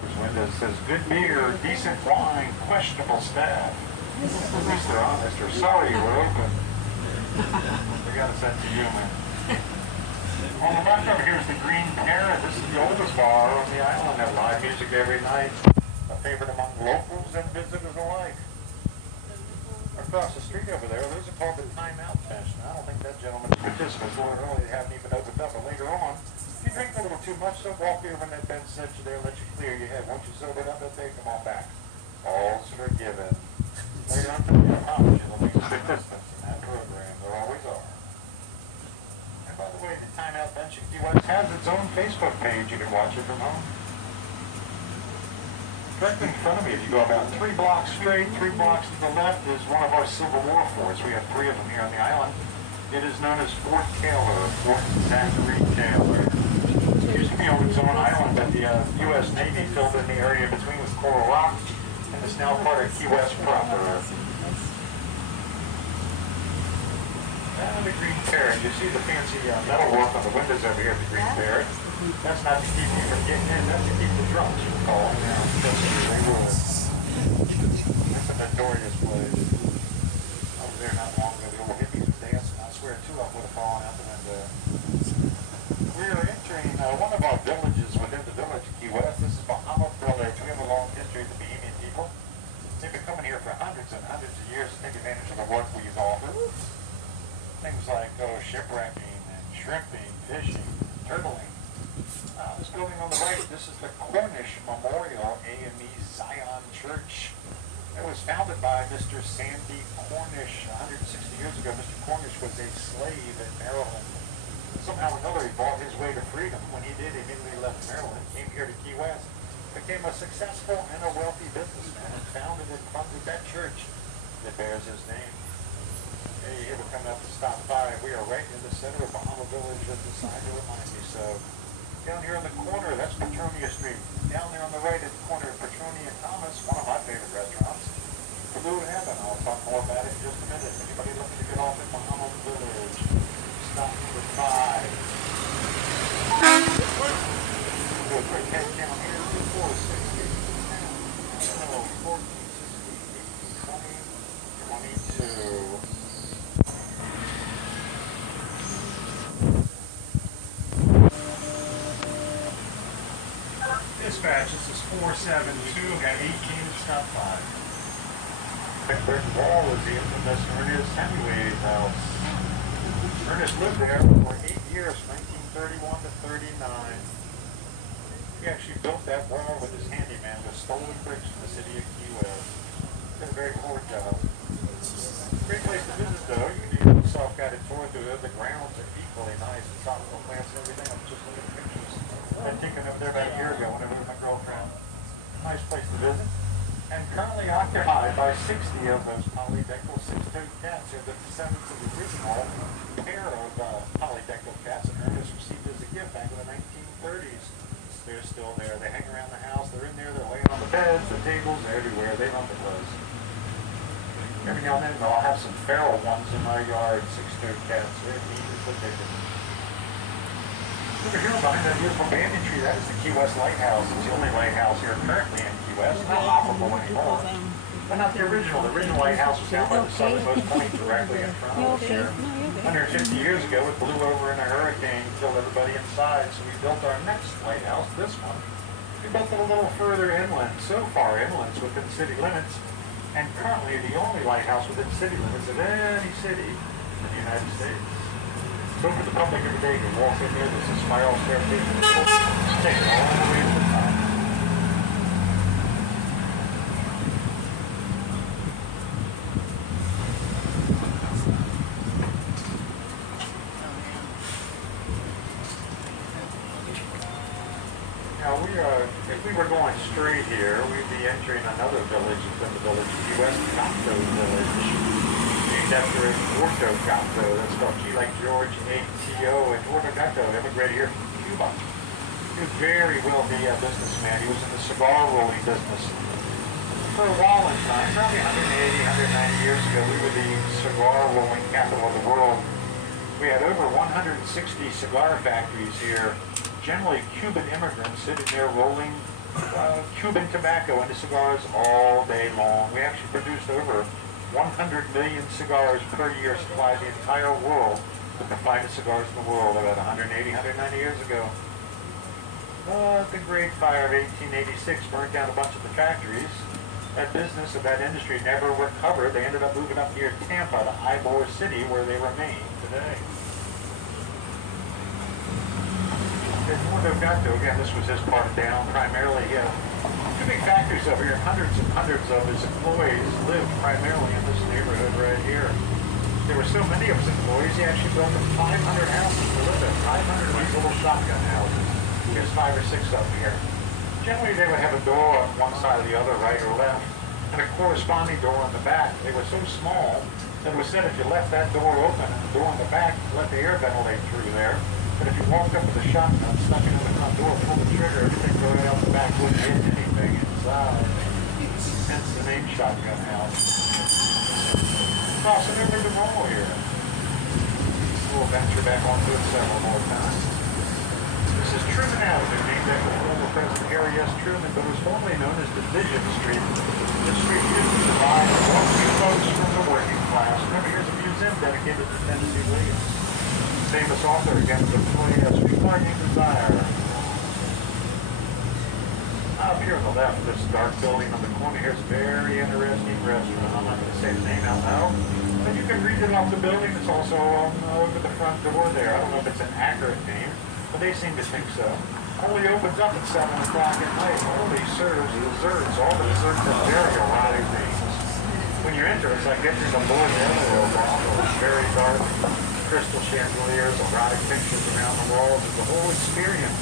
His window says, good beer, decent wine, questionable staff. At least they're honest. They're sorry we're open. They got a sense of humor. On the left over here is the Green Parrot. This is the oldest bar on the island. They have live music every night. A favorite among locals and visitors alike. Across the street over there, those are called the Timeout Bench. Now, I don't think that gentleman's participants will really haven't even opened up. But later on, if you drink a little too much, they'll walk over in that bench, set you there, let you clear your head. Once you sober it up, they'll take them all back. All's forgiven. Later on, you'll option will be participants in that program. There always are. And by the way, the Timeout Bench in Key West has its own Facebook page. You can watch it from home. Directly in front of me, if you go about 3 blocks straight, 3 blocks to the left is one of our Civil War forts. We have 3 of them here on the island. It is known as Fort Taylor, Fort Zachary Taylor. It used to be on its own island that the U.S. Navy filled in the area between with Coral Rock, and is now part of Key West proper. And the Green Parrot, you see the fancy metal work on the windows over here at the Green Parrot. That's not to keep you from getting in, that's to keep the drunks from calling down. They would. That's a notorious place. I was there not long ago, the old hippies were dancing. I swear 2 of them would have fallen out the window. We are entering one of our villages within the village of Key West. This is Bahama Village. We have a long history of the Bahamian people. They've been coming here for hundreds and hundreds of years to take advantage of the work we offer. Things like shipwrecking and shrimping, fishing, turtling. This building on the right, this is the Cornish Memorial AME Zion Church. It was founded by Mr. Sandy Cornish 160 years ago. Mr. Cornish was a slave in Maryland. Somehow or another, he bought his way to freedom. When he did, he immediately left Maryland, came here to Key West, became a successful and a wealthy businessman, and founded and funded that church that bears his name. Hey, here we're coming up to stop by. We are right in the center of Bahama Village, just decided to remind you so. Down here in the corner, that's Petronia Street. Down there on the right at the corner of Petronia and Thomas, one of my favorite restaurants. Blue Heaven. I'll talk more about it in just a minute. Anybody looking to get off at Bahama Village? Stop number 5. Do a quick head count here. 2, 4, 6, 8, 10, 12, 14, 16, 18, 20, 22. Dispatch, this is 472, got 18 to stop 5. The brick wall is the infamous Ernest Hemingway's house. Ernest lived there for 8 years, 1931 to 39. He actually built that wall with his handyman with stolen bricks from the city of Key West. Did a very poor job. Great place to visit though. You can do a self-guided tour through it. The grounds are equally nice. The tropical plants and everything. I'm just looking at pictures. I'd taken up there about a year ago when I was with my girlfriend. Nice place to visit. And currently occupied by 60 of those polydectal 6-toed cats. They're the descendants of the original pair of polydectal cats that Ernest received as a gift back in the 1930s. They're still there. They hang around the house. They're in there. They're laying on the beds, the tables, everywhere. They love the place. Every now and then I'll have some feral ones in my yard, 6-toed cats. They're neat as the dickens. Over here behind that beautiful banyan tree, that is the Key West Lighthouse. It's the only lighthouse here currently in Key West. Not operable anymore. But not the original. The original lighthouse was down by the southernmost point directly in front of us here. 150 years ago, it blew over in a hurricane, killed everybody inside. So we built our next lighthouse, this one. We built it a little further inland, so far inland, it's within city limits. And currently the only lighthouse within city limits of any city in the United States. It's open to the public every day. You can walk in there, there's a spiral staircase, and take it all the way to the top. Now if we were going straight here, we'd be entering another village within the village of Key West, Gato Village. After Eduardo Gato, that's spelled G like George, A-T-O, Eduardo Gato immigrated here from Cuba. He was very wealthy businessman. He was in the cigar rolling business. For a while in time, probably 180, 190 years ago, we were the cigar rolling capital of the world. We had over 160 cigar factories here, generally Cuban immigrants sitting there rolling Cuban tobacco into cigars all day long. We actually produced over 100 million cigars per year, supplied the entire world with the finest cigars in the world about 180, 190 years ago. The Great Fire of 1886 burned down a bunch of the factories. That business of that industry never recovered. They ended up moving up near Tampa to Ybor City, where they remain today. Mundo Gato, again, this was his part of town. Primarily, he had two big factories over here. Hundreds and hundreds of his employees lived primarily in this neighborhood right here. There were so many of his employees, he actually built them 500 houses to live in. 500 of these little shotgun houses. Here's 5 or 6 of them here. Generally, they would have a door on one side or the other, right or left, and a corresponding door on the back. They were so small that it was said if you left that door open and the door on the back, let the air ventilate through there. But if you walked up with a shotgun, stuck it in the front door, pulled the trigger, everything going out the back wouldn't hit anything inside. Hence the name Shotgun House. Crossing over the wall here. We'll venture back onto it several more times. This is Truman Avenue, named after former President Harry S. Truman, but was formerly known as Division Street. This street used to divide the wealthy folks from the working class. Remember, here's a museum dedicated to Tennessee Williams. Famous author against the play Sweethearting Desire. Up here on the left, this dark building on the corner here is a very interesting restaurant. I'm not going to say the name out loud, but you can read it off the building. It's also over the front door there. I don't know if it's an accurate name, but they seem to think so. Only opens up at 7 o'clock at night. Only serves desserts. All the desserts are very erotic things. When you enter, it's like entering a Bordello bottle. It's very dark. Crystal chandeliers, erotic pictures around the walls. The whole experience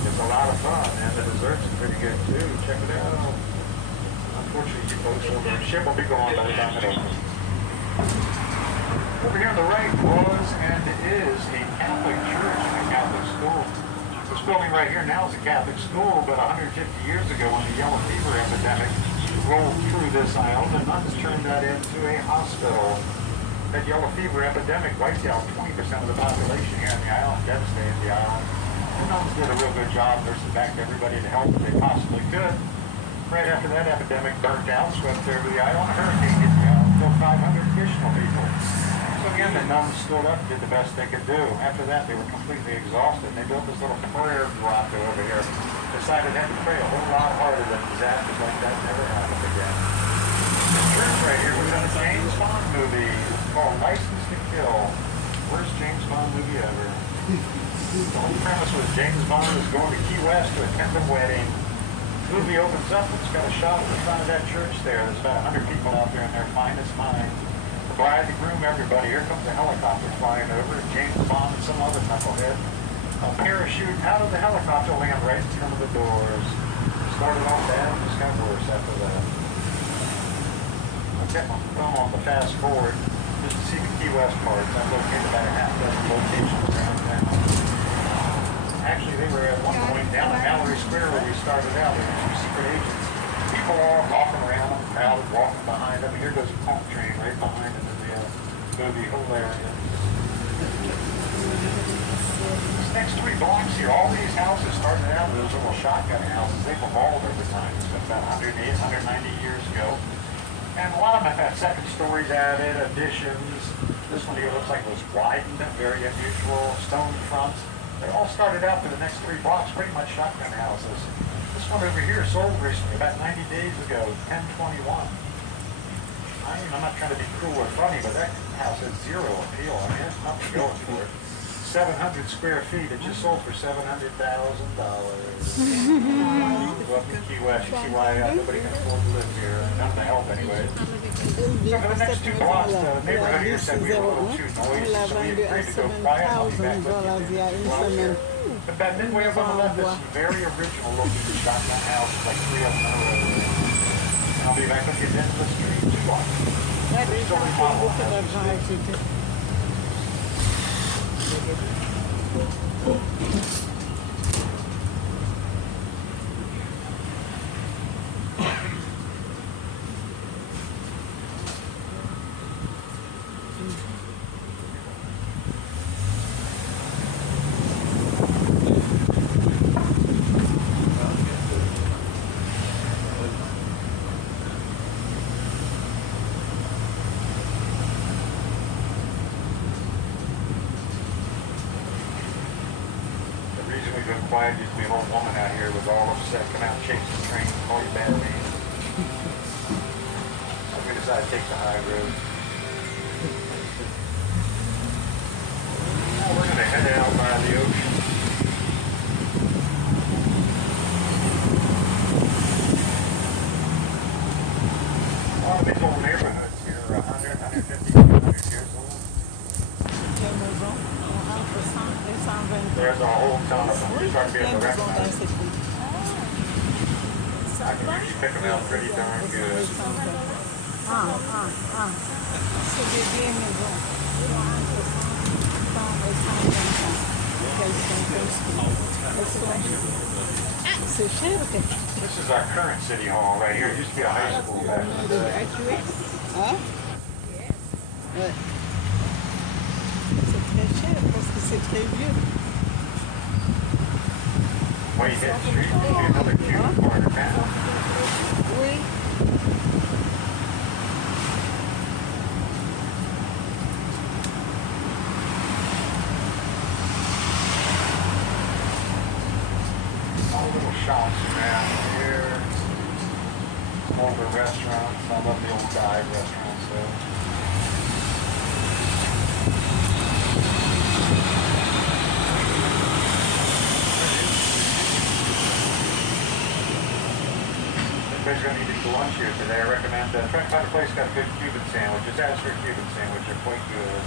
is a lot of fun, and the desserts are pretty good too. Check it out. Unfortunately, you folks over ship will be gone by the time it opens. Over here on the right was and is a Catholic church and a Catholic school. This building right here now is a Catholic school, but 150 years ago when the yellow fever epidemic rolled through this aisle, the nuns turned that into a hospital. That yellow fever epidemic wiped out 20% of the population here on the island, devastated the island. The nuns did a real good job nursing back to everybody to help if they possibly could. Right after that epidemic burnt out, swept over the island, a hurricane hit the island, killed 500 additional people. So again, the nuns stood up and did the best they could do. After that, they were completely exhausted, and they built this little prayer grotto over here. Decided they had to pray a whole lot harder than disasters like that never happened again. This church right here was in a James Bond movie called License to Kill. Worst James Bond movie ever. The whole premise was James Bond was going to Key West to attend a wedding. The movie opens up, it's got a shot of the front of that church there. There's about 100 people out there in their finest mind. The bride, the groom, everybody. Here comes a helicopter flying over. James Bond and some other knucklehead. A parachute out of the helicopter, land right in front of the doors. Started off bad, just got worse after that. I kept my thumb on the fast forward just to see the Key West parts. I located about a half dozen locations around town. Actually, they were at one point down in Mallory Square where we started out. There were 2 secret agents. People all walking around, crowded, walking behind them. Here goes a pump train right behind them in the movie. Hilarious. These next 3 blocks here, all these houses started out with those little shotgun houses. They've evolved over time. It's been about 180, 190 years ago. And a lot of them have had second stories added, additions. This one here looks like it was widened, very unusual, stone fronts. They all started out for the next 3 blocks, pretty much shotgun houses. This one over here sold recently, about 90 days ago, 1021. I'm not trying to be cruel or funny, but that house has zero appeal. I mean, there's nothing going for it. 700 square feet. It just sold for $700,000. Go up to Key West. You see why nobody can afford to live here. Not to help anyway. So for the next 2 blocks, the neighborhood here said we were a little too noisy, so we agreed to go quiet. I'll be back with you. But that midway up on the left is some very original looking shotgun houses, like 3 of them in a row. And I'll be back with you at the end of the street, 2 blocks. Still remodeled houses. quiet. Used to be an old woman out here was all upset. Come out, chase the train, call you bad names. So we decided to take the high road. Now we're gonna head out by the ocean. A lot of these old neighborhoods here are 100, 150, 200 years old. There's a whole ton of them. You start being able to recognize them. I can usually pick them out pretty darn good. This is our current city hall right here. It used to be a high school back in the day. Hein? Ouais. C'est très cher parce que c'est très vieux. Whitehead Street used to be another cute part of town. Oui. All little shops around here. Older restaurants. I love the old dive restaurants though. If you're going to eat lunch here today, I recommend try to find a place that's got a good Cuban sandwich. Just ask for a Cuban sandwich. They're quite good.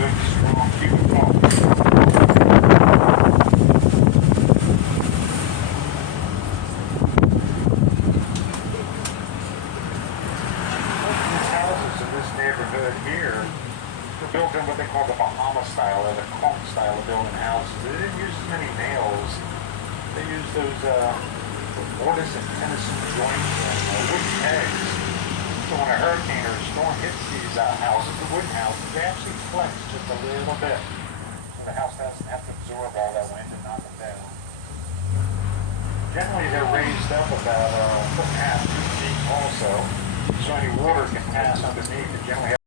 Good, strong Cuban coffee. These houses in this neighborhood here, they're built in what they call the Bahama style, or the conch style of building houses. They didn't use as many nails. They use those mortise and tenison joints and wooden pegs. So when a hurricane or a storm hits these houses, the wooden houses, they actually flex just a little bit. So the house doesn't have to absorb all that wind and knock it down. Generally, they're raised up about a foot and a half, 2 feet also, so any water can pass underneath and generally